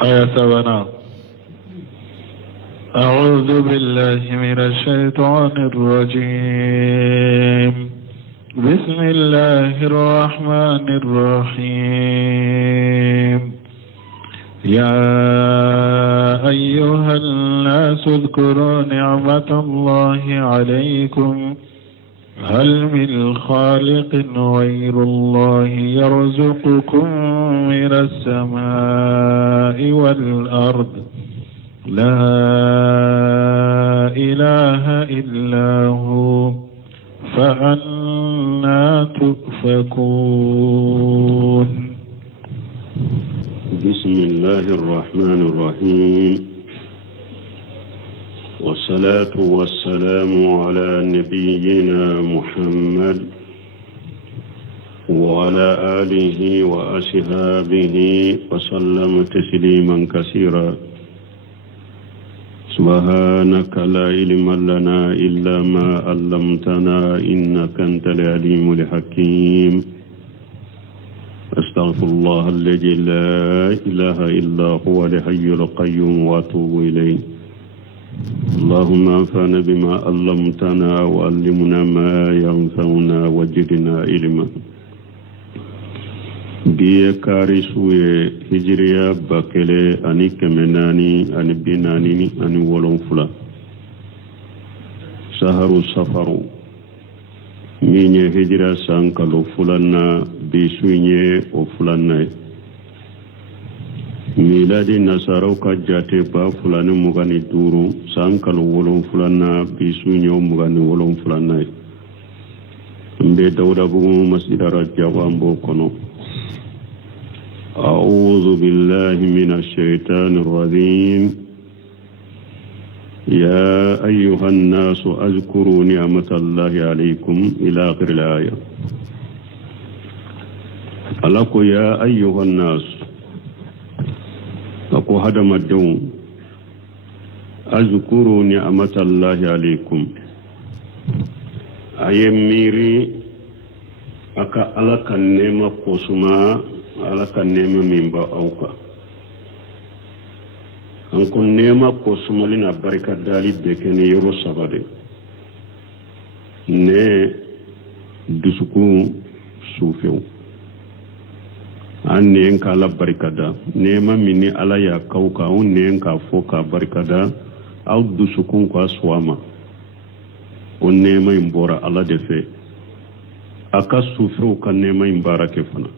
آية أعوذ بالله من الشيطان الرجيم. بسم الله الرحمن الرحيم. يا أيها الناس اذكروا نعمة الله عليكم هل من خالق غير الله يرزقكم من السماء والأرض لا إله إلا هو فأنى تؤفكون. بسم الله الرحمن الرحيم، والصلاة والسلام على نبينا محمد وعلى آله وأصحابه وسلم تسليما كثيرا. سبحانك لا علم لنا إلا ما علمتنا إنك أنت العليم الحكيم. أستغفر الله الذي لا إله إلا هو الحي القيوم وأتوب إليه. اللهم انفعنا بما علمتنا وعلمنا ما ينفعنا وزدنا علما. biye kari suye hijriya bakele ani kemenani ani binani ani wolonfula saharu safaru minye hijra sankalo fulanna bisuye o fulanna miladi nasaraw ka jate ba fulani mugani duru sankalo wolonfulanna bisuye o mugani wolonfulanna mbe dawda bugu masjidara jawambo kono. أعوذ بالله من الشيطان الرجيم. يا أيها الناس اذكروا نعمة الله عليكم إلى آخر الآية. ألكو يا أيها الناس أكو هدم الدون اذكروا نعمة الله عليكم أيميري أكا ألك النعمة قسما alaka nema mimba auka anko nema ko sumalina barika dali bekene yoro sabade ne dusuku sufew anne en kala barikada nema mini ala ya kauka on ne en ka foka barikada au dusuku ko aswama on nema imbora ala defe aka sufew kan nema imbara kefana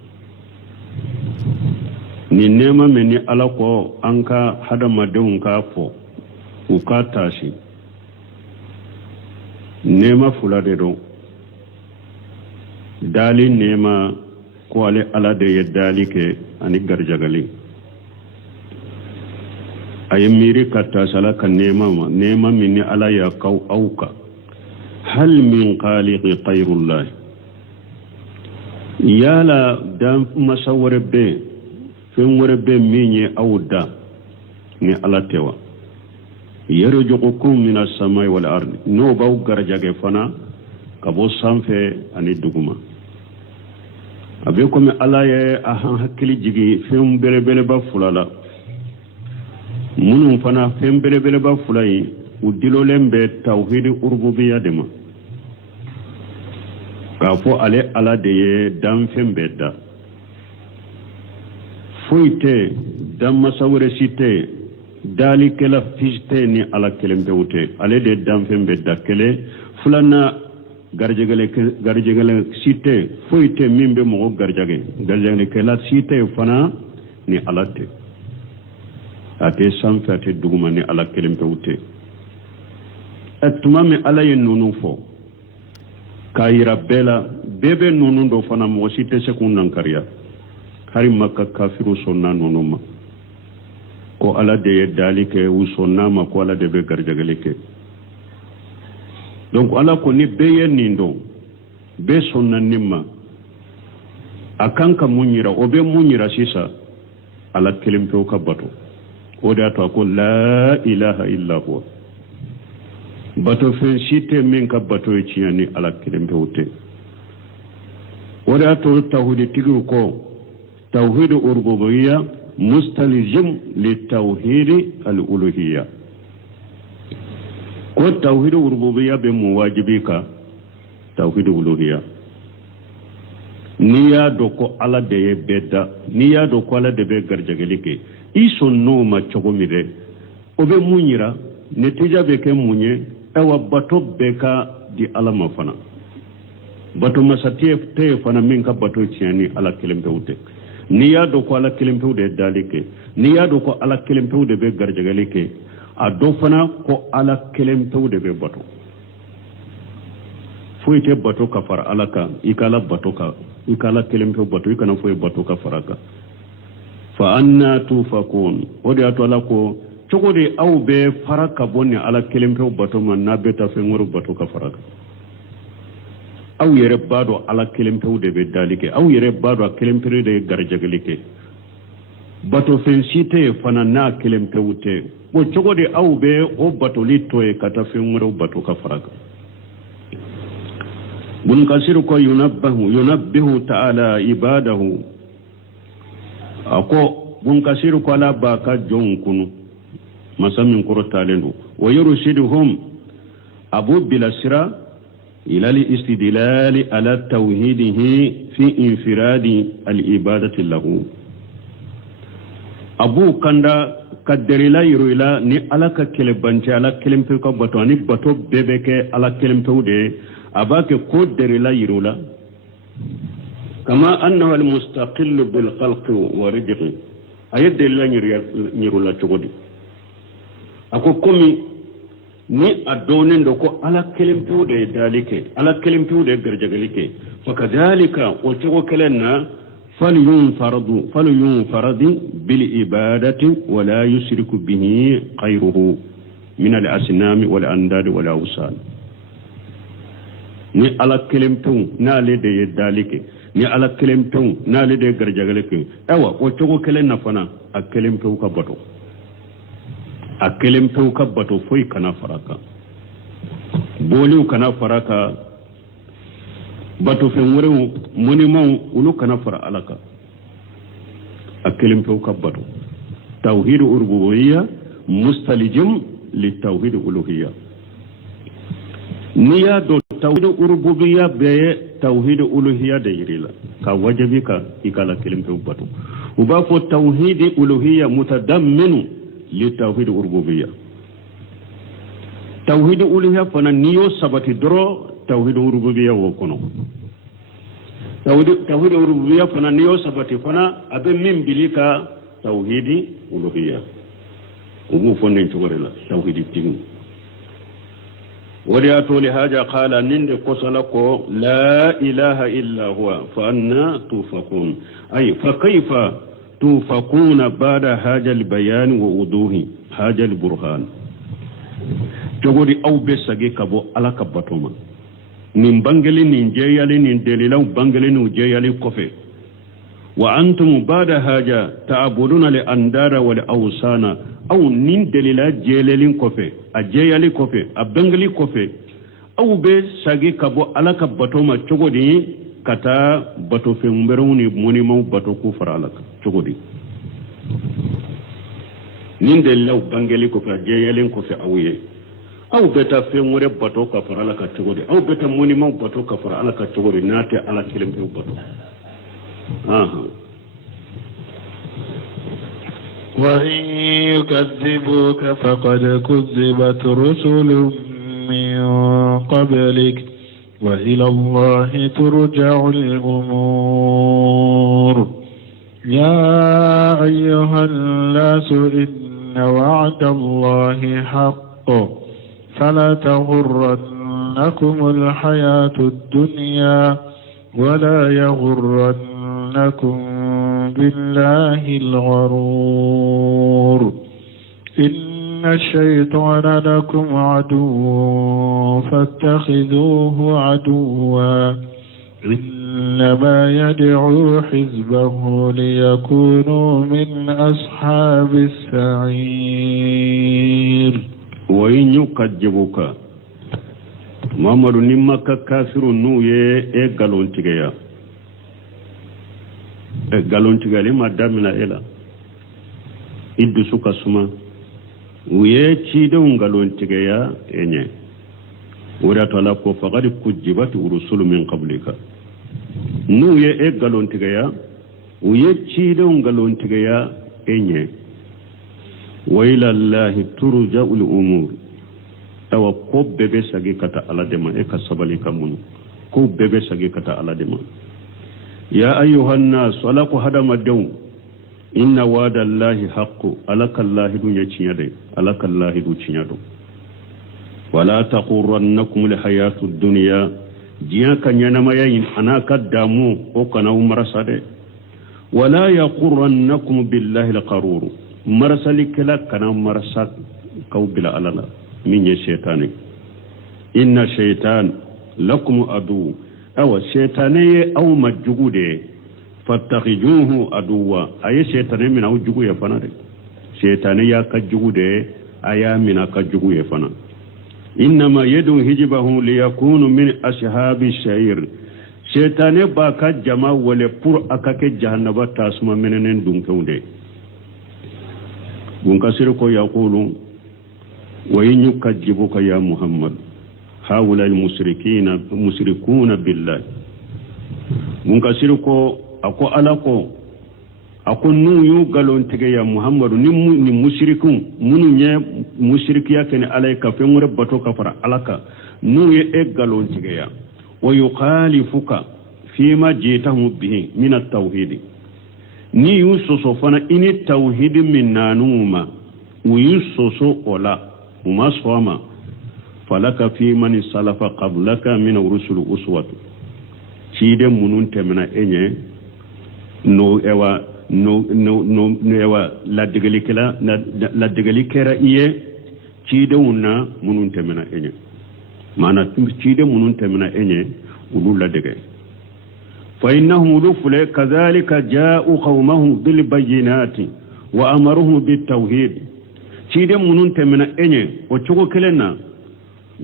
ni nema meni ala ko anka hadamadenw ka fo u ka tashi nema fula de do dali nema ko ale ala de ye dali ke ani garjagali ay miri katta sala kan nema mini ala ya kaw auka hal min khaliqi ghayrullah yala dan masawara be fen wara be minye awda ni ala tewa yarjuqukum min as-samai wal ardi no baw garjage fana kabo sanfe ani duguma abe ko me ala ye ahan hakili jigi fen belebele ba fulala munun fana fen belebele ba fulai udilolembe tauhid urububiyya dema kafo ale ala de ye dan fen bedda foite dan masawre site dali kala fiste ni ala kelembe wote ale de dan fen bedda kele fulana garjegale site foite mimbe mo garjage kala site fana ni alate ate sanfate duguma ni ala kelembe wote atuma me ala ye nunu fo kayira bela bebe nunu do fana mo site sekunan kariya hari makka kafiru sonna nonoma ko ala de dalike usonna ma ko ala de be garjagaleke donc ala ko ni beye nindo be sonna nimma akanka munyira obe munyira sisa ala kelimpe ka bato o da to ko la ilaha illa huwa bato fen site min ka bato e ciani ala kelimpe wote o da to tawhid tigu ko tawhid urububiyya مستلزم للتوحيد الألوهية ko tawhid rububiyya be muwajibika tawhid uluhiyya niya do ko ala de ye bedda niya do ko ala de be garjagelike iso no ma chogomire obe munyira netija be ke munye ewa bato be ka di ala mafana bato masatiye te fana min ka bato tiani ala kelembe ute niya do ko ala kelembe de dalike niya do ko ala kelembe de be garjagelike a do fana ko ala kelempew de be bato foyte bato ka far alaka ikala bato ka ikala kelempew bato ikana foy bato ka faraka fa anna tufakun odi ato ala ko chogode aw be faraka bonni ala kelempew bato man na beta fe ngoro bato ka faraka aw yere bado ala kelempew de be dalike aw yere bado kelempew de garjagalike bato fen site fana na kelempew te bo chogode awbe o bato litto e kata fe ngoro bato ka faraka bun kasiru ko yunabbihu ta'ala ibadahu ako bun kasiru ko ala baka jonkunu masamin koro talendu wa yurshiduhum abu bilasira ila al-istidlal ala tawhidihi fi infiradi al-ibadati lahu abu kanda kadderila yiruila ni alaka kelebance ala kelempe ko bato ni bato bebeke ala kelempe de abake ko derila yirula kama annahu almustaqil bil khalq wa rizq ayde la yirula chogodi ako komi ni adone ndo ko ala kelempe de dalike ala kelempe de garjagalike fakadhalika o chogo kelenna فلينفرد بالإبادة ولا يشرك به غيره من الأصنام والأنداد والأوثان ni ala kelempew na le de dalike ni ala kelempew na le de garjagaleke ewa o chogo kelen na fana a kelempew ka bato foy kana faraka boliu kana faraka bato fen wurew monimon ulu kana fara alaka akelim pew kabbato tawhid rububiyya mustalijim li tawhid uluhiyya niya do tawhid rububiyya be tawhid uluhiyya de yirila ka wajibika ikala kelim pew bato uba fo tawhid uluhiyya mutadamminu li tawhid rububiyya tawhid uluhiyya fana niyo sabati doro tawhid rububiyya wo kono tawhid rububiyya fana niyo sabati fana abe min bilika tawhid uluhiyya umu fonne chogorela tawhid tingu wali atoli haja qala ninde kosalako la ilaha illa huwa fa anna tufakun ay fa kayfa tufakuna ba'da haja al bayan wa wuduhi haja al burhan jogori awbe sage kabo alaka batoma nin bangeli nin jeyali nin delilaw bangeli nin jeyali kofe wa antum ba'da haja ta'buduna li andara wa li awsana aw nin delila jelelin kofe a jeyali kofe a bangeli kofe aw be sage kabo alaka batoma chogodi kata bato fe mberoni monimo bato ku fara alaka chogodi nin delilaw bangeli kofe a jeyalin kofe awye aw beta fe ngore bato ka fara ala ka togori aw beta monimo bato ka fara ala ka togori nate ala kelembe bato wa in yukazzibuka faqad kuzzibat rusulun min qablik wa ila Allahi turja'u al-umur ya ayyuhan nasu inna wa'da Allahi haqqun فلا تغرنكم الحياة الدنيا ولا يغرنكم بالله الغرور إن الشيطان لكم عدو فاتخذوه عدوا إنما يدعو حزبه ليكونوا من أصحاب السعير وإن يكذبوك محمد نمك كافر نوye galon tigaya galon tigale ma damina ela iddu suka suma uye ciidewu ngalontigeya eñe wodato ala ko faqad kujjibat urusulu min qablika nu ye e galontigeya uye ciidewu ngalontigeya eñe wa ila llahi turja'u l-umur tawa ko bebe sagi kata ala dema e ka sabali kamunu ko bebe sagi kata ala dema ya ayyuhan nas ala ko hadama dew inna wa'da llahi haqqu alaka llahi dunya cinyade alaka llahi du cinyado wala taqurrannakum al-hayatu ad-dunya jiya kanyana mayin anaka damu o kana umarasade wala yaqurrannakum billahi al-qarur marasalikala kana marasa kaw bila alala min ya shaytani inna shaytan lakum adu aw shaytani aw majjugude fattakhijuhu aduwa ay shaytani min aw jugu ya fana de shaytani ya kajugude aya min akajugu ya fana inma yadu hijbahu liyakunu min ashabi shayr shaytani ba ka jama wala pour akake jahannaba tasma menenen dunkeunde bunkasir ko yaqulu wa in yukajjibuka ya muhammad haula mushrikuna billahi bunkasir ko ako alako ako nuyu galontige ya muhammadu ni mushrikun munu nye mushrikiya kene alayka fengure bato kafara alaka nuyu e galontige ya wa yukhalifuka fima jitahu bihi min at-tauhid ni yusoso fana ini tauhid min nanuma uyusoso ola umaswama falaka fi man salafa qablaka min rusul uswatu cide munun temena enye no ewa la digali kera iye cide unna munun temena enye mana cide munun temena enye ulu la dege فإنهم لفل كذلك جاءوا قومهم بالبينات وأمرهم بالتوحيد تيدم منون تمنا إني وشكو كلنا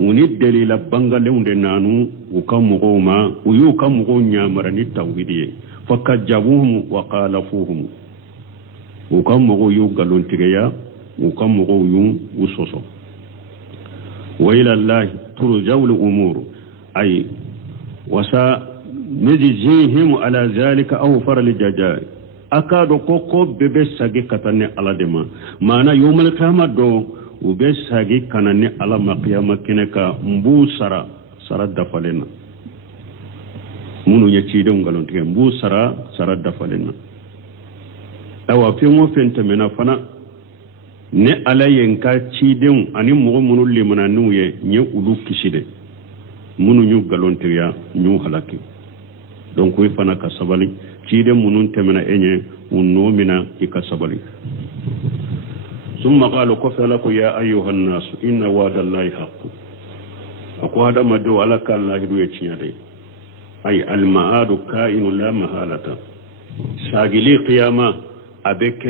وني دليل بانغالون دنانو وكم غوما ويوكم غونيا مرني التوحيدية فكجبوهم وقالفوهم وكم غويو قالون تغيا وكم غويو وصوصو وإلى الله ترجع الأمور أي وسا نجزيهم على ذلك أوفر الجزاء أكاد كوكو ببساقي كتاني على دما مانا يوم القيامة دو وبساقي كانني على مقيامة كنكا مبو سرا دفلنا منو يتشيدون قالون تكي مبو سرا دفلنا أو فيمو فينتمنا فنا ne ala yenka cidenw ani mogo munu limananiw ye nye ulu kiside munu nyu galontiya nyu halaki donc wi fana ka sabali cide munun temena enye unno mina ikasabali ثم قالوا كفلك يا أيها الناس إن وعد الله حق أقول هذا ما دو على كان الله يدو يتشيني أي المعاد كائن لا محالة ساقلي قيامة أبك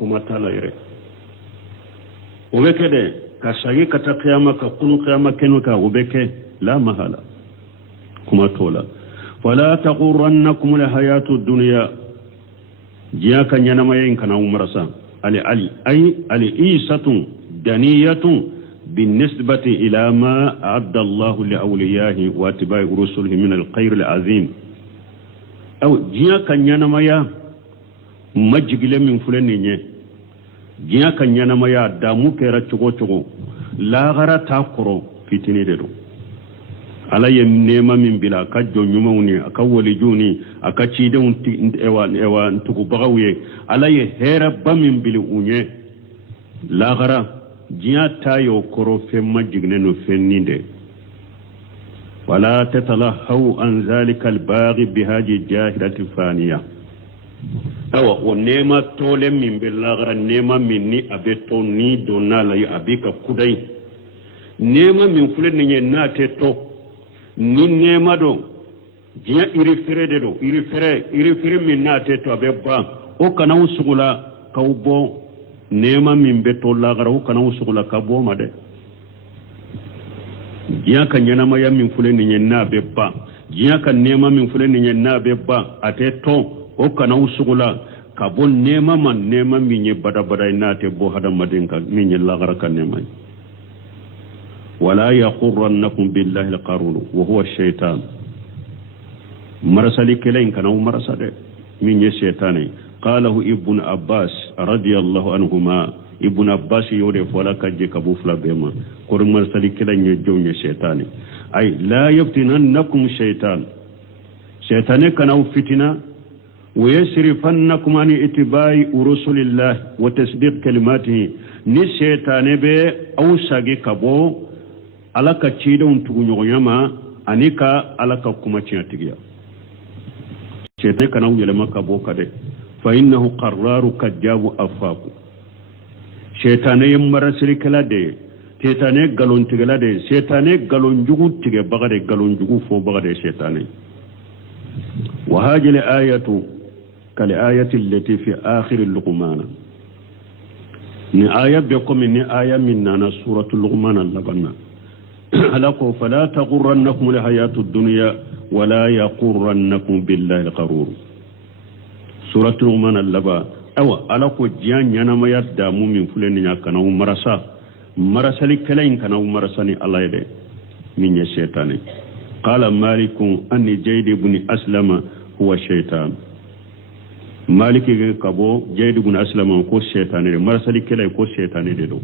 كما تلايري وبكده كساقي كتا قيامة كقنو قيامة كنوكا وبك لا محالة كما تولا فلا تغرنكم الحياة الدنيا جياك نينما ينكنا ومرسا علي أي إيسة دنية بالنسبة إلى ما أعد الله لأوليائه واتباع رسله من الخير العظيم أو جياك نينما يا مجغل من فلنيني جياك نينما يا دامو كيرا چغو لا غرا تاكرو في تنيدو ala ye nema min bila ka jonyumaw ni aka walijuni aka cidenw ewa ntugu bagawe ala ye hera ba min bili unye lagara jiya tayo koro femma jigne no fenninde wala tatalahu an zalika albaghi bihaji jahilati faniya awa o nema tole min bil lagara nema minni abeto ni donala ya abika kudai nema min fulenye na teto ni nema do jiya irifere min na te to abeba o kana usugula kawbo nema min beto lagara o kana usugula kabo made jiya kan yana maya min fule ni na beba jiya kan nema min fule ni na beba ate to o kana usugula kabon nema man nema minye bada bada inate bo hada madinka minye lagara ka nema wala yaghurrannakum billahi alqarur wa huwa ash-shaytan marasali kelain kana marasade minye shaytane qalahu ibn abbas radiyallahu anhuma ibn abbas yode fola kajje kabu fla bema ko marasali kelain nye jonye shaytane ay la yaftinannakum shaytane kana fitina ويسرفنكم عن اتباع رسل الله وتصديق كلماته ni shaytane be aw sage kabo alaka cidon tugunyoma anika alaka kuma ciatigiya shaytane kana yelema kabo kade fa innahu qarraru kajabu afaku shaytane yamara sirikala de shaytane galon tigala de shaytane galon jugu tige bagade galon jugu fo bagade shaytane wa hajil ayatu كالآية التي في آخر اللقمان ni aya be comme ni aya minna na suratul luqman al-labanna alaqu fala taghurrannakum al-hayatud dunya wala yaghurrannakum billahi al-gharur suratul luqman al-laba awa alaqu jiyan yana ma yadda mu'min fulani nya kana marasali kalain kana marasani alayde min ya shaytani qala malikun anni jayd ibn aslama huwa shaytan maliki kabo jayd ibn aslama ko shaytani marasali kalai ko shaytani de do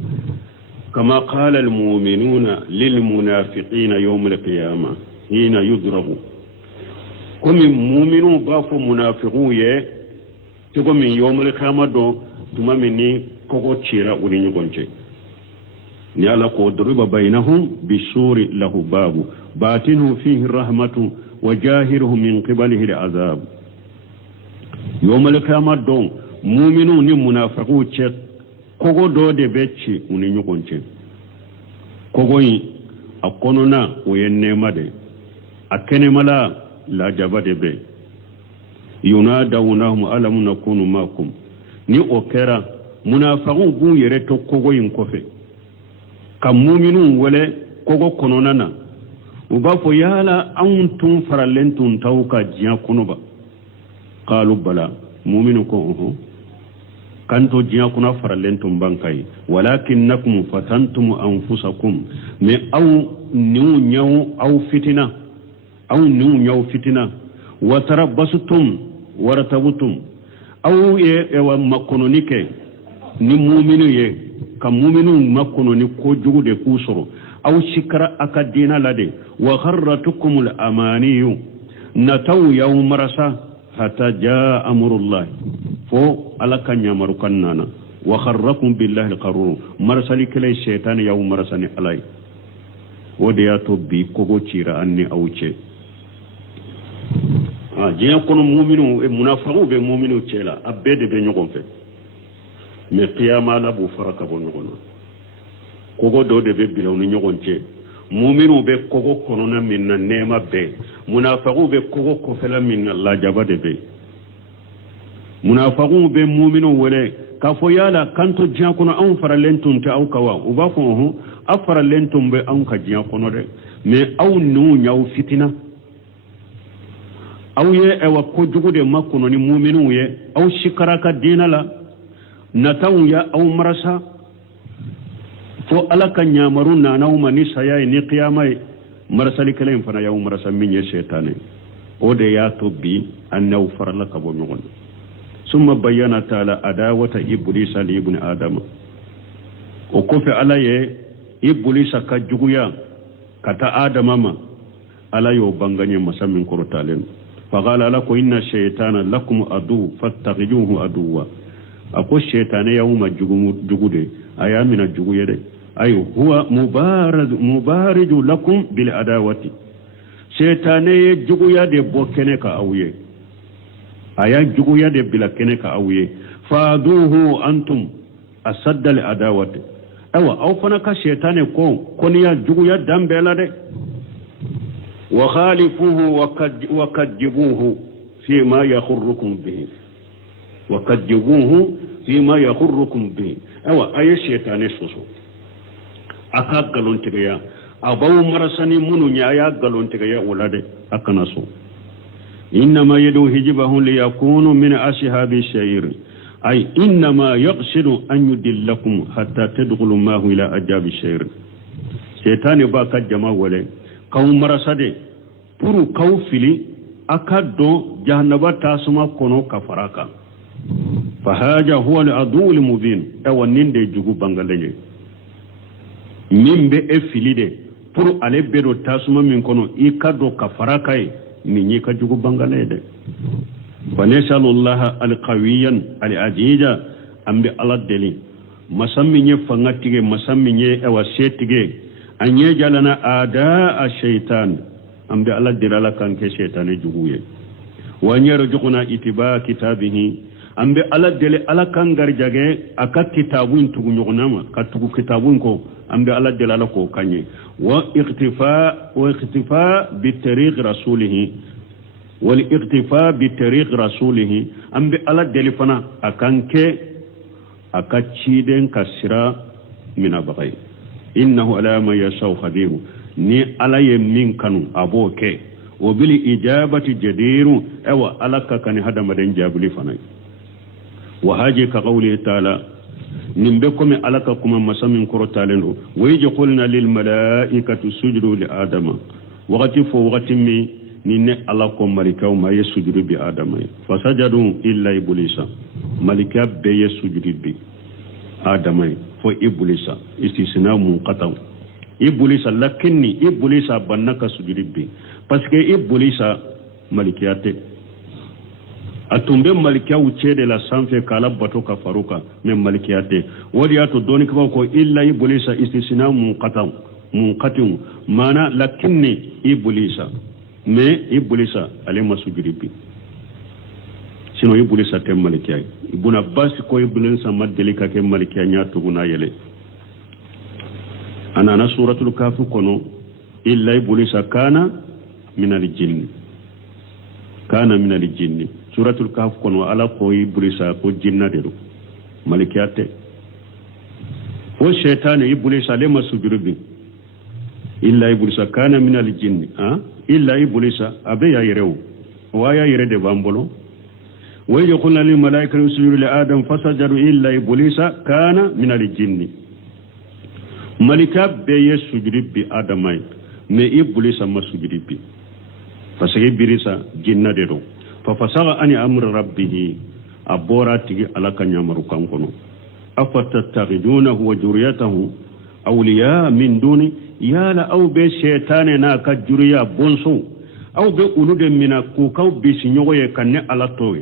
kama qala al mu'minuna lil munafiqina yawm al qiyamah hina yudrabu komi mu'minu ba fo munafiqu ye to komi yawm al qiyamah do tuma minni koko cira uri nyugonce ni ala ko duriba bainahum bisuri lahu babu batinu fihi rahmatu wa jahiruhu min qibalihi al azab yomal kama don mu'minu ni munafiqu ce kogo do de becci uni nyugonce kogo yi akonona o yenne made akene mala la jabade be yunadawunahum alam nakunu makum ni okera munafiqu bu yere to kogo yin kofe kam mu'minu wala kogo konona na uba fo yala antum faralentun tawka jiya kunuba qalu bala mu'minu ko kanto jiya kuna faralentun bankai walakinnakum fatantum anfusakum me aw niu nyaw aw fitina wa tarabbastum waratabutum aw ye wa makononike ni mu'minu ye kam mu'minu makononi ko jugude kusoro aw shikra akadina lade wa gharratukumul amaniyu nataw yawm rasa hatta jaa amrullah fo alaka nyamaru kannana wa kharrakum billahi alqarur marsali kale shaytan yawm marasani alay wode ya to bi kogo cira anni awce je kono mu'minu e munafiqu be mu'minu cela abede be nyogon fe me qiyama la bu faraka bo nyogon kogo do de be bilaw ni nyogon ce mu'minu be kogo kono na minna nema be munafiqu be kogo ko fela minna la jabade be munafiqu be mu'minu wele ka fo yala kanto jiya kono an faralentun ta au kawa uba ko afaralentun be an ka jiya kono de me au nu nyaw fitina aw ye ewa ko jugude makkono ni mu'minu ye aw shikaraka dinala nataw ya aw marasa fo alaka nyamaru na nawma ni sayay ni qiyamay marasali kalen fana ya marasa minye shaytane ode ya to bi annaw faralaka bo ngon summa bayyana ta'ala adawata iblis li ibn adam o ko fe alaye iblis ka juguya kata adamama alayo banganye masamin korotalen فقال لكم إن الشيطان لكم عدو فاتخذوه عدوا أكو الشيطان يوم جغود أيام من الجغود أي هو مبارز لكم بالعداوة شيطان جغويا دي بوكنك أويه أيا جغويا دي بلكنك أويه فادوه أنتم أصد العداوة أو فنك شيطان كونيا جغويا دمبلا دي وخالفوه وكذبوه فيما يخركم به أي شيطان سوسو أكا قالون تغيا أبو مرساني منو نيايا قالون تغيا ولاد أكناسو إنما يدعو حزبه ليكونوا من أصحاب السعير أي إنما يقصد أن يدلكم حتى تدخلوا معه إلى أجاب السعير شيطان باكا جماعة ولي قوم مرسده puru kaw fili akaddo jahannaba tasuma kono kafaraka fahaja huwa al-adu al-mubin awaninde jugu bangalaye mimbe e filide puru ale bedo tasuma min kono ikaddo kafaraka minyi ka jugu bangalaye de fanesalullaha al-qawiyan al-aziza ambi aladdeli masamminye fangatige masamminye ewa setige anye jalana ada ash-shaytan ambe Allah dirala kanke shaytane juguye wanyero jukuna itiba kitabihi ambe Allah dele ala kangar jage aka kitabun tugu nyugunama katugu kitabun ko ambe Allah dele ala ko kanye wa iqtifa bi tariq rasulih wal iqtifa bi tariq rasulih ambe Allah dele fana akanke akachiden kasira minabai innahu ala ma yasau khabiru ni ala ye min kanu aboke o bil ijabati jadiru ewa alaka kan hadama den jabuli fanai wa haji ka qawli ta'ala nimbe ko me alaka kuma masamin koro talendo wayje qulna lil malaikati sujudu li adama waqati fo waqati mi ninne alako malikaw ma yasujudu bi adama fasajadu illa iblisa malika be yasujudu bi adama fo iblisa istisna munqata iblisa lakinni iblisa bannaka sujudibbi parce que iblisa malikiyate atumbe malikiya ucede la sanfe kala bato ka faruka men malikiyate wadi ato doni ko illa iblisa istisna munqatim mana lakinni iblisa me iblisa ale masujudibbi sino iblisa tem malikiya ibuna bas ko iblisa madelika ke malikiya nyaatu guna yele أنا سورة الكهف كنو إلا إبليس كان من الجن سورة الكهف كنو على قوي إبليس كو جنة ديرو ملكياته والشيطان إبليس لما سجربي إلا إبليس كان من الجن إلا إبليس أبي يريو ويا يريد بامبولو ويقولنا للملائكة يسجدوا لآدم فسجدوا إلا إبليس كان من الجن malika beye sujudi adamai me iblisa masujudi fasage birisa jinna de do fa fasaga ani amr rabbih abora tigi alaka nyamaru kankono afatattakhidunahu wa juriyatahu awliya min duni yala aw be shaytane na ka juriya bonso aw be ulude mina ku kaw bisinyoye kanne alatowe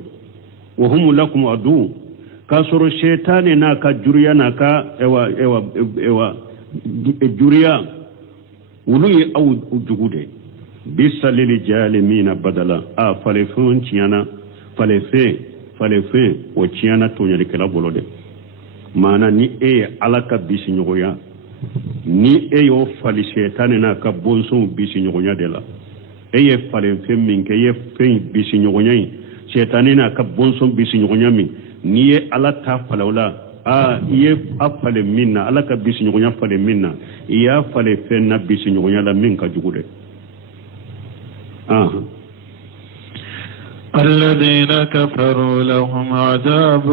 wa hum lakum adu kasoro shaytane na ka juriya na ka ewa juriya wuluye aw jugude bisalil jalimina badala falefun tiana falefe o tiana to nyari kala bolode mana ni alaka bisi nyoya ni yo fali shaytan na ka bonso bisi nyoya dela falefe minke fe bisi nyoya shaytan na ka bonso bisi nyoya mi ni alata falawla iye afale minna alaka bisi nyonya fale minna iya fale fenna bisi nyonya la minka jugude الذين كفروا لهم عذاب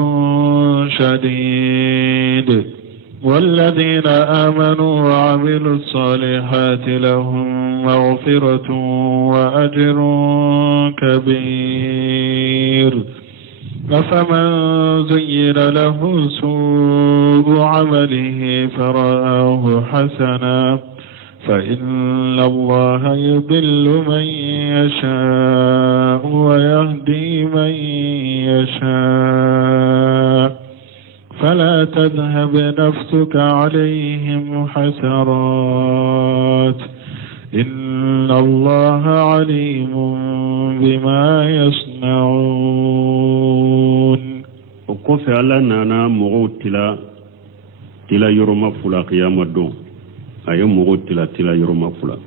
شديد والذين آمنوا وعملوا الصالحات لهم مغفرة وأجر كبير أفمن زين له سوء عمله فرآه حسنا فإن الله يضل من يشاء ويهدي من يشاء فلا تذهب نفسك عليهم حسرات إن الله عليم بما يصنعون وكفي على نانا مغو تلا يرمى فلا قيام الدون أي مغو تلا يرمى فلا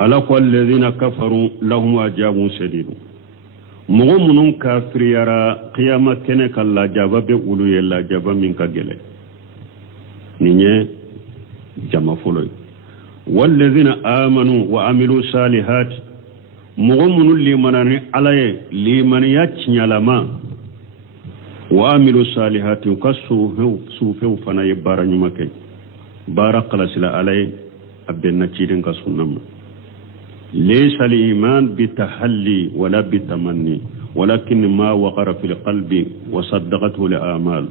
على قول الذين كفروا لهم عذاب شديد مغو منون كافر يرى قيامة كنك الله جابا بقولوا يلا جابا منك جلي نيني جمع فلوي والذين آمنوا وعملوا صالحات mogo munu limanani ala ye limaniya tiɲalama wa amilu salihati ka sufew fana ye baara ɲuman kɛ baara kalasila ala ye a bɛnna ciden ka sunna ma laysa al-iman bitahalli wala bitamanni walakin ma waqara fil qalbi wa saddaqathu al-a'mal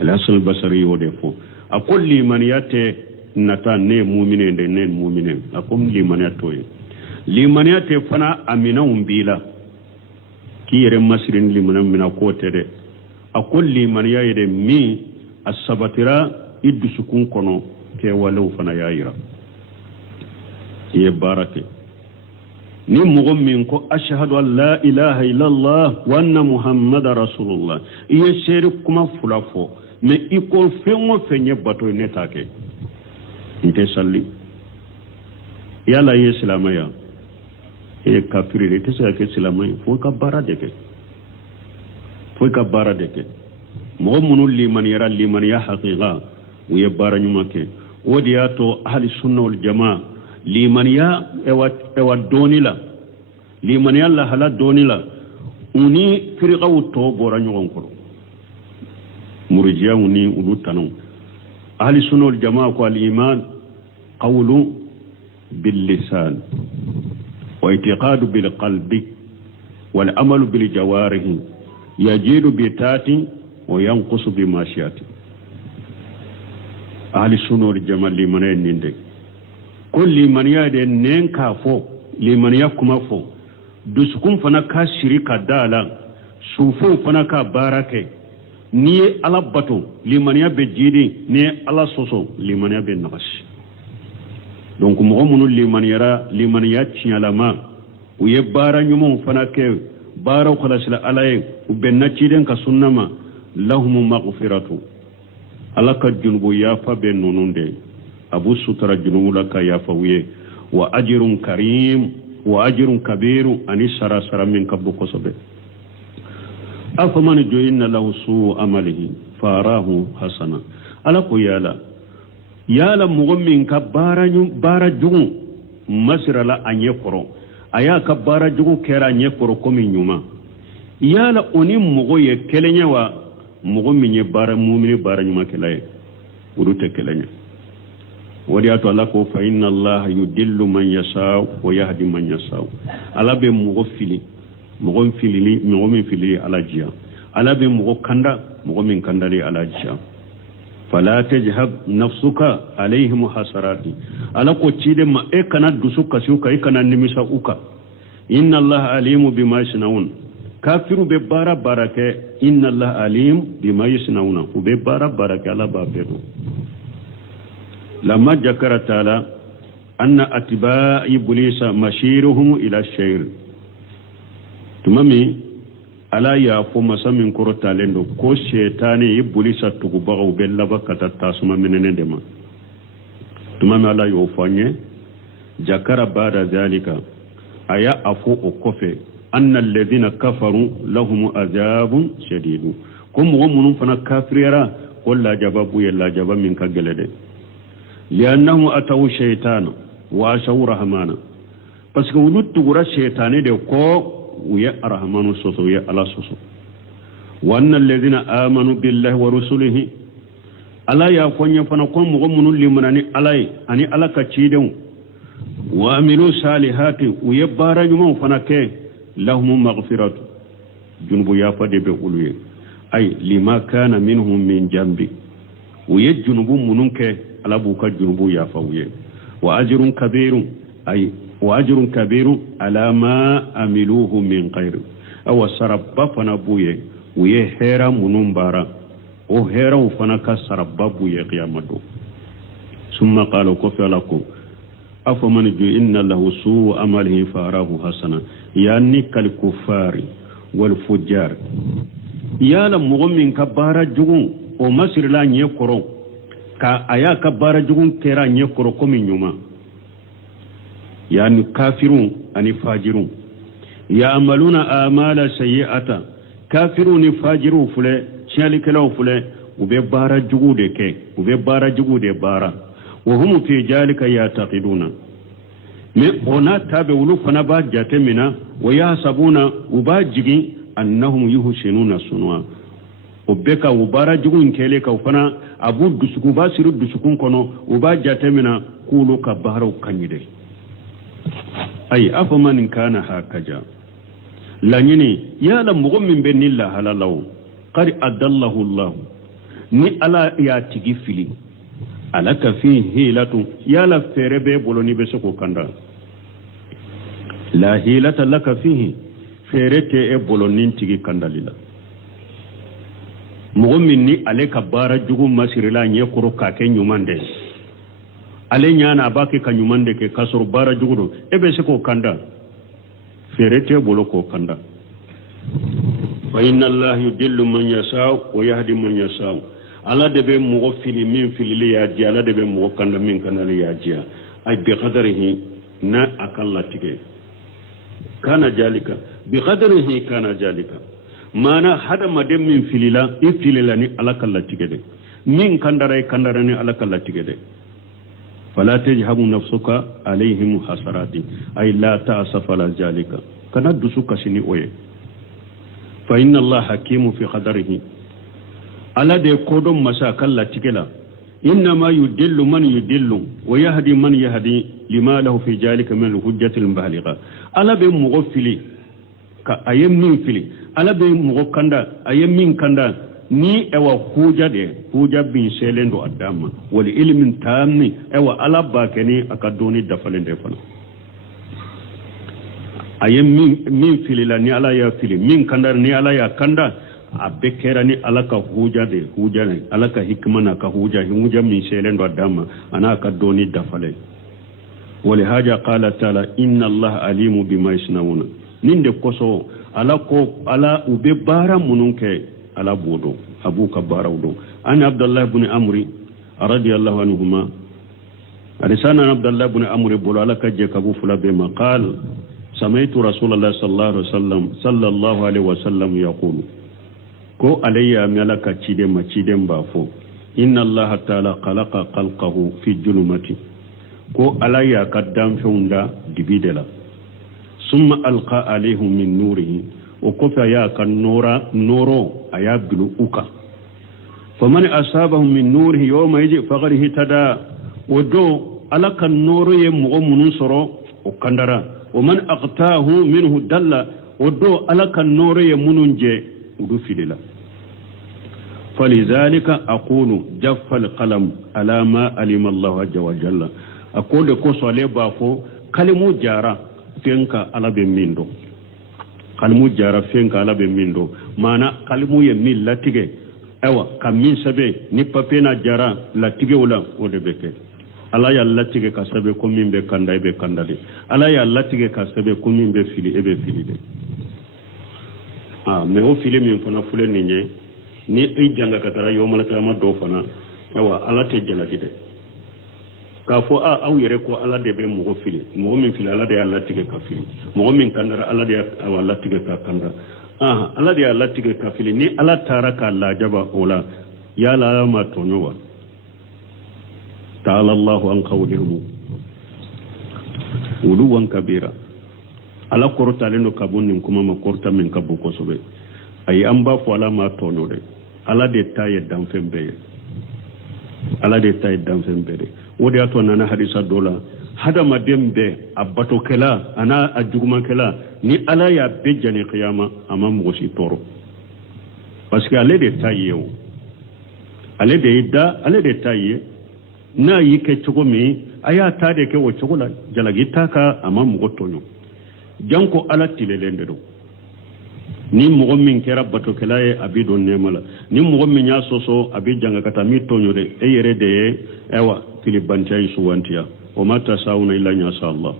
al-hasan al-basri yode fo akol limaniyate nata ne mu'mine de ne mu'mine akom limaniyato ye limaniyate fana amina umbila ki yere masirin limanamina ko tede akol limaniya yede mi asabatira idusukun kono ke walaw fana yayira ye barake ni mogo min ko ashhadu an la ilaha illallah wa anna muhammadar rasulullah iye seri kuma fulafo me iko fengo fenye bato ne take inte salli yala ye islamaya e kafiri ne tesa ke islamaya fo ka bara deke mogo munul liman yara liman ya haqiqa wiye bara nyumake wodiyato ahli sunna wal jamaa limaniya ewa donila limaniya la hala donila uni firqaw to bora nyogon ko murjiya uni ulu tanu ahli sunna wal jamaa ko al iman qawlu bil lisan wa i'tiqadu bil qalbi wal amalu bil jawarihi yajidu bi tati wa yanqusu bi mashiyati ahli sunna wal jamaa limaniya ninde ko limaniya de nen ka fo limaniya kuma fo dusukun fana ka shirika dala sufu fana ka barake ni ala bato limaniya be jidi ni ala soso limaniya be nagash donc mo munu limaniya tialama u ye bara nyumo fana ke bara khalasila alaye u benna ciden ka sunnama lahum maghfiratu alaka junbu ya fa be nonunde abu sutra junula ka yafawiye wa ajrun karim wa ajrun kabiru ani sara min kabbu kosobe afaman joinna lahu su amalihi farahu hasana ala ko yala mugommin ka bara jugu masrala anye koro aya ka bara jugu kera anye koro komi nyuma yala oni mugo ye kelenya wa mugommin ye bara mu'mini bara nyuma kelaye urute kelenya wadiatu Allah ko fa inna Allah yudillu man yasha wa yahdi man yasha ala be mugo fili ala jiya ala be mugo kanda mugo min kandali ala jiya fala tajhab nafsuka alaihim hasarati ala ko cide ma e kana dusuka suka e kana nimisa uka inna Allah alimu bima yasnaun kafiru be bara barake inna Allah alim bima yasnauna be bara barake ala ba bedo لما ذكر تعالى أن أتباع إبليس مشيرهم إلى الشير تمامي ألا يافو مسامين كرة لندو كو شيطاني إبليس تقبغو بلبا كتتاسم من ندما تمامي ألا يوفاني ذكر بعد ذلك أيا أفو أكفي أن الذين كفروا لهم عذاب شديد كم ومنون فنا كافريرا قل لا جبابو يلا جباب من كجلده لأنهم أتوا شيطان وأشوا رحمانا بس كولد تقرأ شيطاني ده كو ويا رحمن سوسو ويا الله سوسو وأن الذين آمنوا بالله ورسوله ألا يكون يفنكم مغمن لمناني ألاي أني ألا كتشيدون وعملوا صالحات ويبارا يوم فنكه لهم مغفرة جنب يافد بقولوا أي لما كان منهم من جنبي ويجنب منك ala buka junubu ya fawye wa ajrun kabiru ala ma amiluhu min khair aw sarabba fana buye uye hera munumbara o hera ufana ka sarabba buye qiyamado summa qala kufalakum afaman inna lahu su amalihi farahu hasana yani kal kufari wal fujar yala mu'min kabara jugun o masirla nye koro ka aya ka bara jugun kera nye koro komi nyuma yani kafirun ani fajirun ya amaluna amala sayyi'ata kafirun ni fajiru fule chali kala fule ube bara jugu de ke ube bara jugu de bara wa hum fi jalika yataqiduna mais ona tabe wulu fana ba jate mina wa yahsabuna uba jigi annahum yuhsinuna sunwa obeka ubara jugun kele ka fana abu dusuku ba siru dusukun kono uba jate mina kulu ka baharo kanyide ay afaman kana hakaja lanyini ya la mugum min benilla halalau qad adallahu allah ni ala ya tigi fili alaka fi hilatu ya la ferebe boloni be soko kanda la hilata laka fihi ferete e boloni tigi kandalila mugum minni ale ka bara jugu masirila nye kuro ka ke nyumande ale nyana baki ka nyumande ke kasoro bara jugu ebe soko kanda ferete boloko kanda fa inna allah yudillu man yasha wa yahdi man yasha ala de be mugo fili min fili ya ji ala de be mugo kanda min kanale ya ji ay bi qadarihi na akalla tige kana jalika bi qadarihi kana jalika mana hada madem min filila ifilila ni ala kalla tige de min kandara ni ala kalla tige de fala tajhabu nafsuka alaihim hasarati ay la ta'safa la jalika kana dusuka sini oye fa inna allah hakimu fi qadarihi ala de kodon masa kalla tigela inma yudillu man yudillu wa yahdi man yahdi lima lahu fi jalika min hujjati al-baligha ala be mughfili ka ayem min fili ala be mughkanda ayem min kanda ni ewa huja bin selendo adama wal ilmin tammi ewa ala bakeni akadoni dafalende fana ayem min fili la ni ala ya fili min kanda ni ala ya kanda abbe kera ni alaka huja ne alaka hikmana ka huja min selendo adama ana ka doni dafale wali haja qala taala inna allah alimu bima yasnauna ninde koso ala ube bara mununke ala bodo abu kabara udo an abdullah ibn amri radiyallahu anhuma arisana abdullah ibn amri bolo alaka je kabu fula be maqal samaitu rasulullah sallallahu alaihi wasallam yaqulu ko alayya malaka ciden bafo inna allah ta'ala khalaqa khalqahu fi julumati ko alayya kaddam feunda dibidela summa alqa alayhim min nurihi o ko fa ya kan noro ayabilu uka faman asabahum min nurihi yawma yaji faghrihi tada wodo alaka noro ye mu'minun soro o kandara wa man aqtahu minhu dalla wodo alaka noro ye mununje udu fidila فلذلك أقول جف القلم على ما علم الله عز وجل أقول كوسو لبافو كلمو جارا فينك على بميندو كلمو جارا فينك على بميندو مانا كلمو يميل لاتيجي أيوة كمين سبي نيبابينا جارا لاتيجي ولا ودبكي ala ya latige ka sabe ko min be kanda be kandale ala ya latige ka sabe ko min be fili e be fili de me o fili min fona fule ni nye ni ay janga katara yomal kama do fana awa ala te jala dide ka fo aw yere ko ala de be mo fili mo min fili ala de ala tige ka fili mo min kandara ala de ala tige ka kandara ala de ala tige ka fili ni ala taraka la jaba ola ya la ma tonyowa ta'ala allah an qawlihum uluwan kabira ala korta lendo kabun kuma ma korta min kabu ko sobe ay amba fo ala ma tono de ala de taye dan fembe wodi ato nana hadisa dola hada madembe abato kala ana ajuguma kala ni ala ya bejani qiyama ama mosi toro parce que ale de taye o ale de taye na yike chogomi aya tade ke wo chogola jalagi taka ama mugotonyo janko ala tilelende do ni mogo min kera bato kelaye abido nemala ni mogo min ya soso abi janga kata mi tonyo de e yere de ewa tilibantai suwantiya o mata sauna illa nya Allah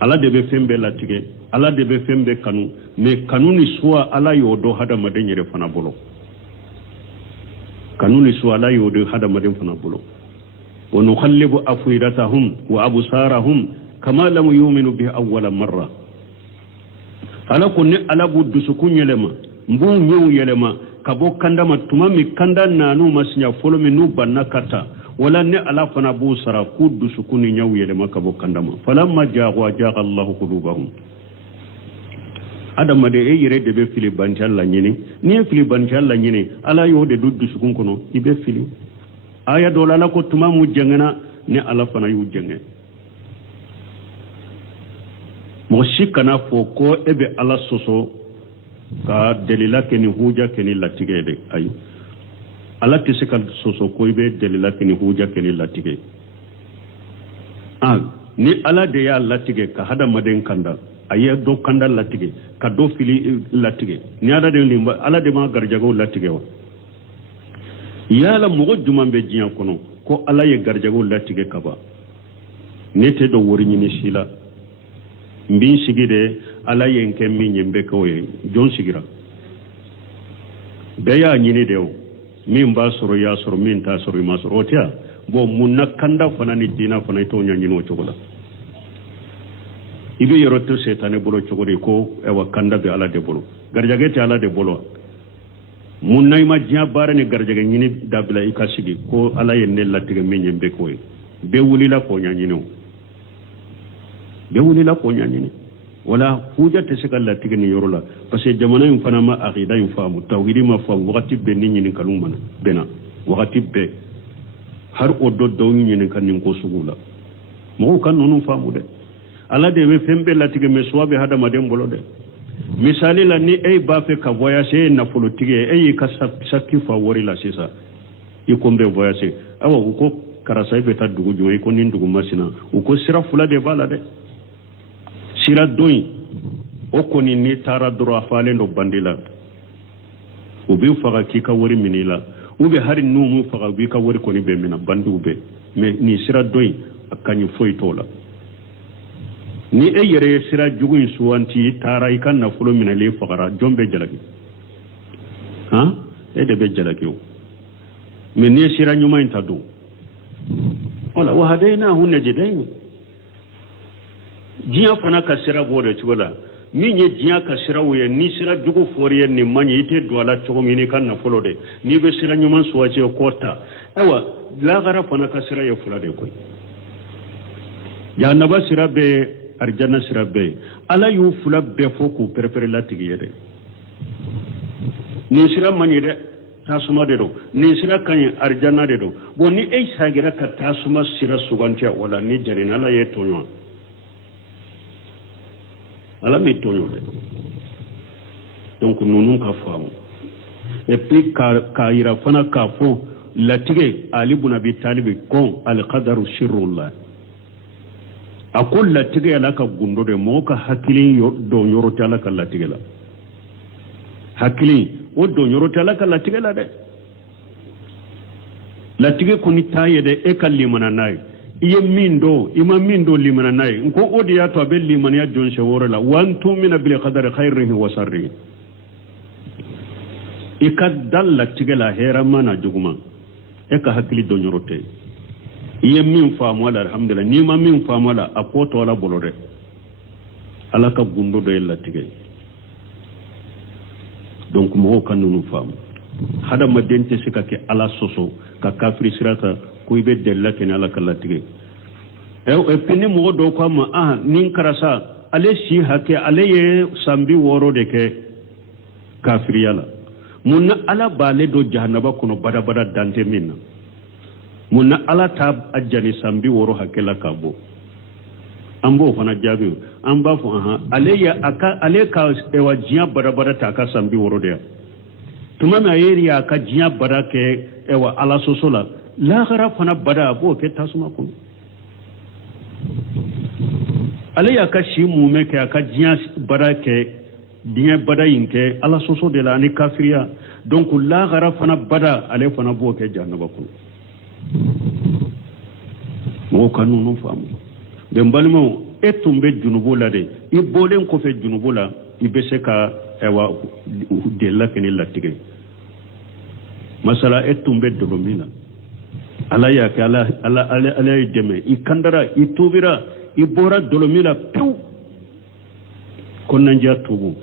ala de be fembe latige ala de be fembe kanu me kanuni suwa ala yodo hada madenyere fana bolo kanuni suwa ala yodo hada maden fana bolo wa nukhallibu afidatahum wa absarahum kama lam yu'minu bihi awwala marra ala kunne ala buddu sukun yelema mbu nyew yelema kabo kanda matuma mi kanda nanu masinya folo mi nu banna kata wala ne ala fana bu sara ku dusukuni nyaw yele makabo kandama falamma jaawa jaaga Allah qulubahum adama de e yere de be fili banti Allah nyini ni fili banti Allah nyini ala yo de dusukun kono ibe fili aya dola la ko tuma mu jengana ne ala fana yu jenge mo shikana fo ko ebe ala soso ka delila keni huja keni latige de ay ala tisikal soso ko ibe delila keni huja keni latige ni ala de ya latige ka hada maden kanda aye do kanda latige ka do fili latige ni ada de limba ala de ma garjago latige wa yala mogo jumambe jiya kono ko ala ye garjago latige kaba nete do wori nyini sila mbin sigide ala ye nke min yembe ko ye jon sigira beya nyini dewo min ba soro ya soro min ta soro ma soro tia bo munna kanda fana ni dina fana to nya nyino chogola ibe yoroto setane bolo chogori ko e wa kanda be ala de bolo garjage te ala de bolo munna ma jiya bare ni garjage nyini dabla ikasigi ko ala ye ne latige min yembe ko ye be wulila ko nya nyino be wulila ko nya nyini wala huja te sekal latige ni yorola parce que jamana yum fana ma aqida yum famu tawhidi ma famu wakati be ni nyini kalum mana bena wakati be har o do do nyini kan ni ko sugula mo kan nonu famu de ala de be fembe latige me sobe hada madem bolo de misali la ni ay ba fe ka voyager na politique ay ka sakki fa wori la sisa i ko be voyager awa ko karasa be ta dugu joy ko nin dugu masina ko sira fula de bala de sira doy o ko ni tara dro afale ndo bandila o be faga ki ka wori minila o be hari numu faga bi ka wori ko ni be mina bandu be me ni sira doy akanyi foy tola ni e yere sira jugu suwanti tara ikan na fulo mina le fagara jombe jalagi e de be jalagi o me ni sira nyuma intadu wala wa hadaina hunna jidain jiya fana ka sira bode tigola mi nye jiya ka sira wo ni sira jugu foriye ni manye ite dola chogo mini kan na fulo de ni be sira nyuma suwaje kota ewa la gara fana ka sira ye fula de koy ya naba sira be arjana sira be ala yu fula be foku prepare la tigiyede ni sira mani de tasuma de do ni sira kan arjana de do boni ay sagira ka tasuma sira sugantia wala ni jarina la ye tonyo ala mi tonyo de donc nunu ka famu et puis ka ira fana ka fo la tige ali ibn abi talib ko al qadaru sirrullah akol la tige ala ka gundo de mo ka hakili do nyoro tala ka la tige la hakili o do nyoro tala ka la tige la de la tige ko ni taye de e kalli mana nay iye mindo ima mindo limana nay ko odi ya to be limana ya jon shawora la wan tumina bil qadari khairihi wa sarrihi ikadal la tige la hera mana juguma e ka hakili do nyoro te iye min faamu ala alhamdulillah ni ma min faamu ala apoto wala bolore ala ka gundo do yella tige donc mo kan nunu faamu hada ma dente sika ke ala soso ka kafiri sirata ko ibe della ken ala kala tige e pini mo do ko ma nin karasa ale si hake ale ye sambi woro de ke kafiri yala mun ala bale do jahannaba kuno bada bada dante minna munna ala ta ajjani sambi woro hakela kabo ambo fana jabi amba fu aleya aka aleka ewa jiya bara ta ka sambi woro de tuma ma yeri aka jiya bara ke ewa ala sosola la gara fana bara bo ke tasuma kun aleya ka shi mume ke aka jiya bara ke dinya bara yinke ala soso de la ni kafiriya donc la gara fana bara ale fana bo ke jannaba kun mo kanu no famu de mbalimo etumbe junubo la de ibolen ko fe junubo la ibese ka ewa de la kene la tige masala etumbe dolomina ala ya ka ala deme ikandara itubira ibora dolomina pew konanja tubu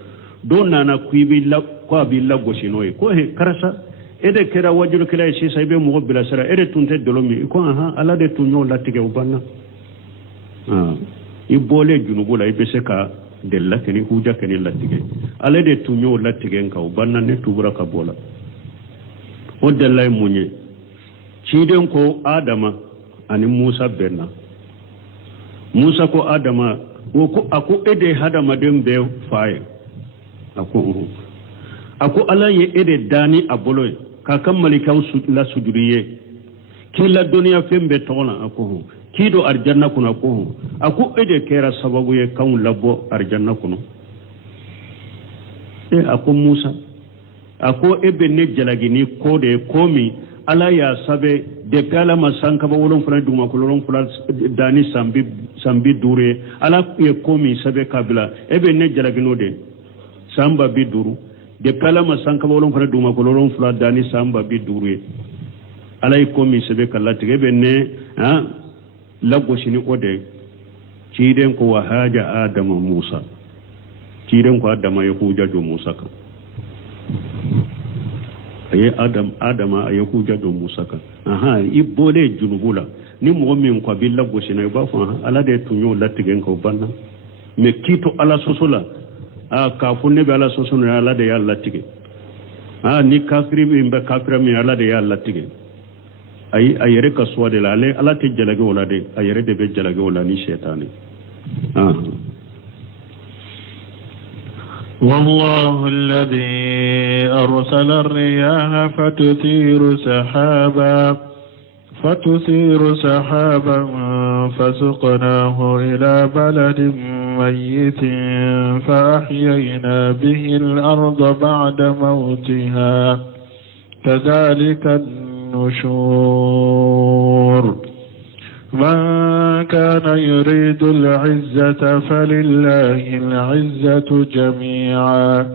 do nana kuibi la ko bi la goshinoy ko he karasa ede kera wajulu kila shi sai be mo bila sara ede tunte dolomi ko aha ala de tunyo latige ubanna ibole junubu la ibese ka de latini huja keni latige ala de tunyo latige ka ubanna ne tubura ka bola o de lay munye ciden ko adama ani musa benna musa ko adama wo ko ako ede hadama dem be faye ako ala ye ede dani aboloy ka kammali kaw la sujuriye kila duniya fembe tona ako kido arjanna kuna ko ako ede kera sababu ye kan labo arjanna kuno ako musa ako ebe ne jalagini ko de komi ala ya sabe de kala masanka ba wolon fula duma ko lolon fula dani sambi dure ala ye komi sabe kabila ebe ne jalagino de samba bi duru de kala masanka ba wolon fula duma ko lolon fula dani samba bi dure ala ye komi sabe kala ebe ne lagosini ode ciden ko wa haja adama musa ciden ko adama ya huja do musa kan aye adama aye huja do musa kan ibole junubula ni mo min ko bi lagosini ba fa ala de tunyo latigen ko banna me kito ala sosola ka funne be ala sosola ala de ya latige ni kafiri be kafira mi ala de ya latige ayere ka suwade la ale ala te jalage wala de ayere de be jalage wala ni shaytani والله الذي أرسل الرياح فتثير سحابا فسقناه إلى بلد ميت فأحيينا به الأرض بعد موتها كذلك النشور من كان يريد العزة فلله العزة جميعا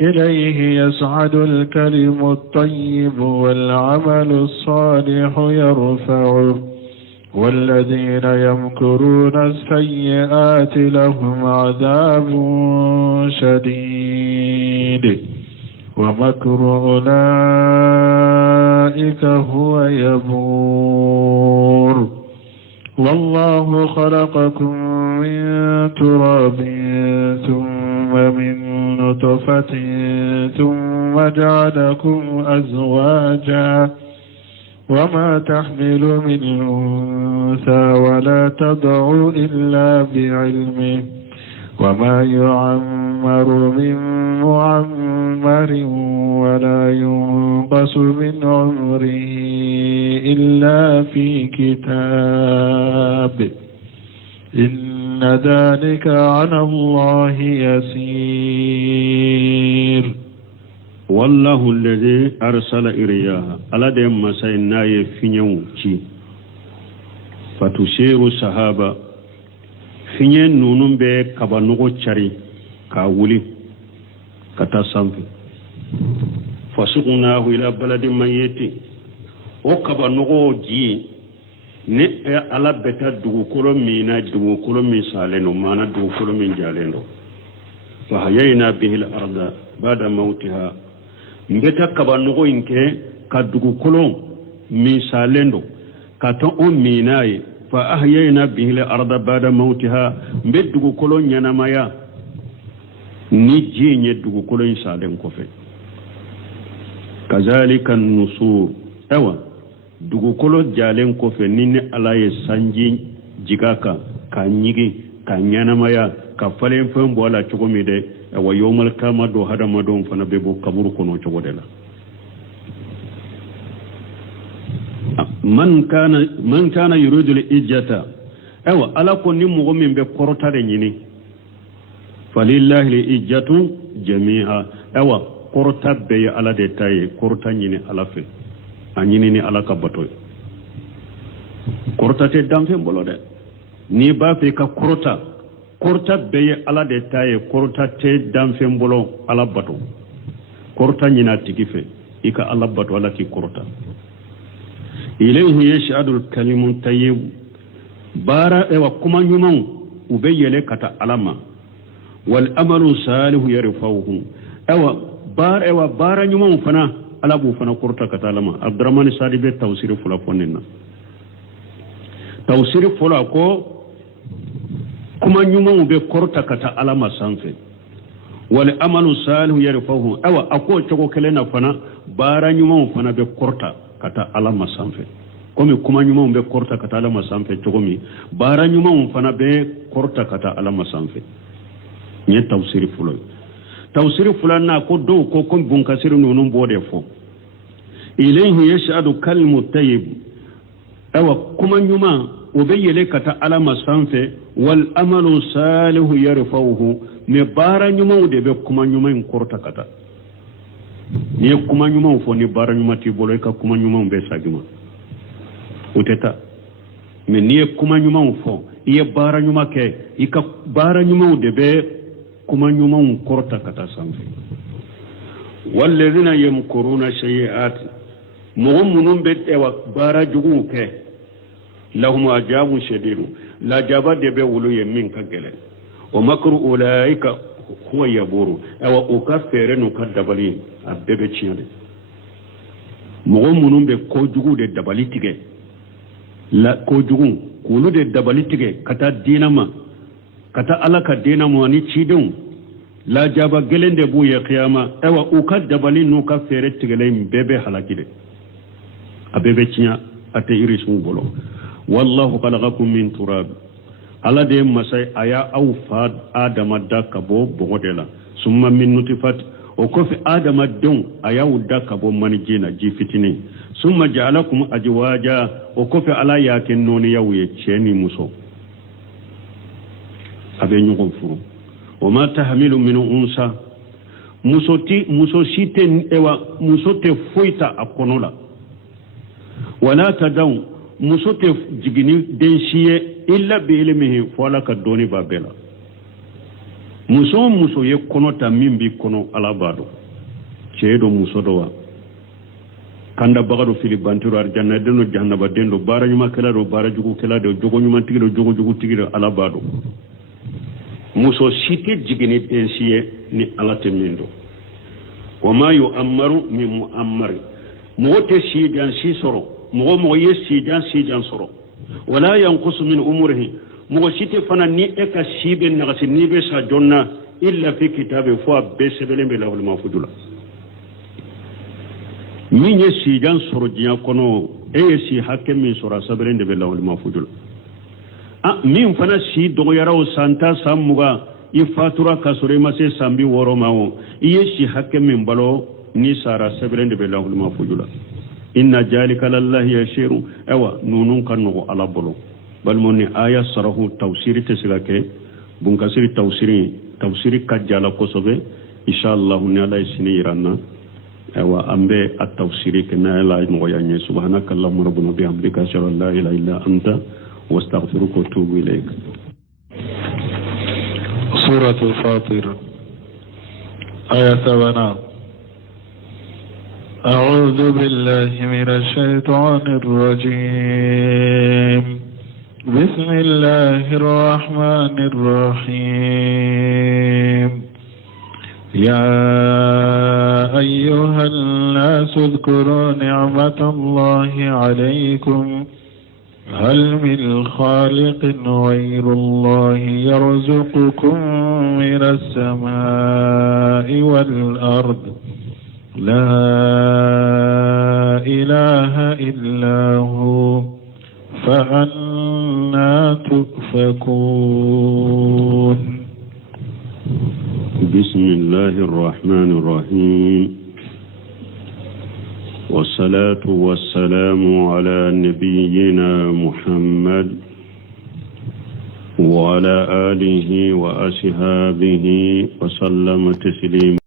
إليه يصعد الكلم الطيب والعمل الصالح يرفعه والذين يمكرون السيئات لهم عذاب شديد ومكر أولئك هو يبور والله خلقكم من تراب ثم من نطفة ثم جعلكم أزواجا وما تحمل من أنثى ولا تضع إلا بعلمه وما يعمر من معمر ولا ينقص من عمره إلا في كتاب إن ذلك على الله يسير والله الذي أرسل الرياح على دم مسينا يفنيوتي فتشير سحابا finye nunun be kaba nugo cari ka wuli kata sampi fasuqnahu ila baladin mayyiti o kaba nugo ji ne ala beta dugukolo mina dugukolo mi saleno mana dugukolo min jalendo fa hayina bihi al-arda ba'da mautiha ngeta kaba nugo inke ka dugukolo mi salendo kata o minaye fa ahyayna bihi al-ardha ba'da mawtiha beddugo kolon yanamaya ni jinye dugo kolon salen ko fe kazalika an-nusur awa dugo kolon jalen ko fe ninne alaye sanji jigaka ka nyigi ka yanamaya ka falen fen bola chogomi de awa yawmal kama do hadama don fana bebo kaburu kono chogodela man kana yuridu al-ijjata awa ala ko ni mo min be korotare nyini falillahi al-ijjatu jami'a awa korota be ala de taye korota nyini ala fe anyini ni ala kabato korota te damfe bolode ni ba fe ka korota be ala de taye korota te damfe bolo ala bato korota nyina tigife ika ala bato ala ki korota إليه يشهد الكلم الطيب بارا وكما يمون وبيل كتا علما والأمر صالح يرفعه بارا يمون فنا ala bu fana korta kata alama abdurrahman sadi be tawsir fula fonina tawsir fula ko kuma nyuma be korta kata alama sanfe wal amalu salihu yarfahu awa ako chogo kelena fana bara nyuma fana be korta kata alama sanfe komi kuma nyuma be korta kata alama sanfe chogo mi bara nyuma fana be korta kata alama sanfe nye tawsir fula tawsir fula na ko do ko kon bunkasir nonum bode fo ilayhi yashadu kalmu tayyib awa kuma nyuma وبيلك على مسانفه والأمل صالح يرفعه مبارا نيمو دي بكما نيمو كورتا كتا ني كما نيمو فو ني بارا نيمو تي بولويكا كما نيمو بي ساغيما وتتا من ني كما نيمو فو يه بارا نيمو كي يكا بارا نيمو دي بي كما نيمو كورتا كتا سانفه والذين يمكرون السيئات مغمنون بيت ايوا بارا جوغو كي لهم عذاب شديد لا جاب دبه ولو يمين كغله ومكر اولئك هو يبور او كفر نو كدبلي ابebe chiade mo munum be ko jugu de dabali tige la ko jugu kulu de dabali tige kata dinama kata alaka dinama ni chidun la jaba gelende bu ya qiyama ewa o kadabali no ka fere tigele bebe halakide abebe chiya ate irisu bolo والله خلقكم من تراب على دي مساي ايا او فاد ادم دكبو بودلا ثم من نطفه وكف ادم دون ايا ودكبو منجينا جي فتني ثم جعلكم ازواجا وكف على ياتن نون يوي تشيني مسو ابي نيو فرو وما تحمل من انثى مسو شيتن ايوا مسو تفويتا اكونولا ولا تدعو muso te jigini den siye illa bi ilmihi fola ka doni babela muso ye kono ta min bi kono alabado ceedo muso do wa kanda bagado fili bantiro arjanna deno jahannaba dendo bara nyuma kala do bara jugu kala do jogo nyuma tigido jogo jugu tigido alabado muso site jigini den siye ni alate mindo wama yu'ammaru min mu'ammari mote si dan si soro مغو يسيجان سرو ولا ينقص من أمره مغو سيتي فانا ني اكا سيبن نغسي ني بيسا جونا إلا في كتاب فوا بيسبلين بله المفضول مين يسيجان سرو جيان كونو ايسي حكم من سورة سبلين بله المفضول مين فانا سي دو يراو سانتا ساموغا يفاتورا كسوري مسي سامبي ورو ماو يسي حكم من بلو ني سارة سبلين بله المفضول إن ذلك لله يشير أوا نونون كنو على بلو بل من آية صره توسير تسلك بنكسر توسير كجالا كوسبه إن شاء الله نلا يسنيرنا أوا أمبي التوسير كنا لا نغياني سبحانك اللهم ربنا بحمدك أشهد أن لا إله إلا أنت واستغفرك وأتوب إليك. سورة الفاطر آية 7. أعوذ بالله من الشيطان الرجيم بسم الله الرحمن الرحيم يا أيها الناس اذكروا نعمة الله عليكم هل من خالق غير الله يرزقكم من السماء والأرض لا إله إلا هو فأنا تؤفكون. بسم الله الرحمن الرحيم والصلاة والسلام على نبينا محمد وعلى آله وأصحابه وسلم تسليما.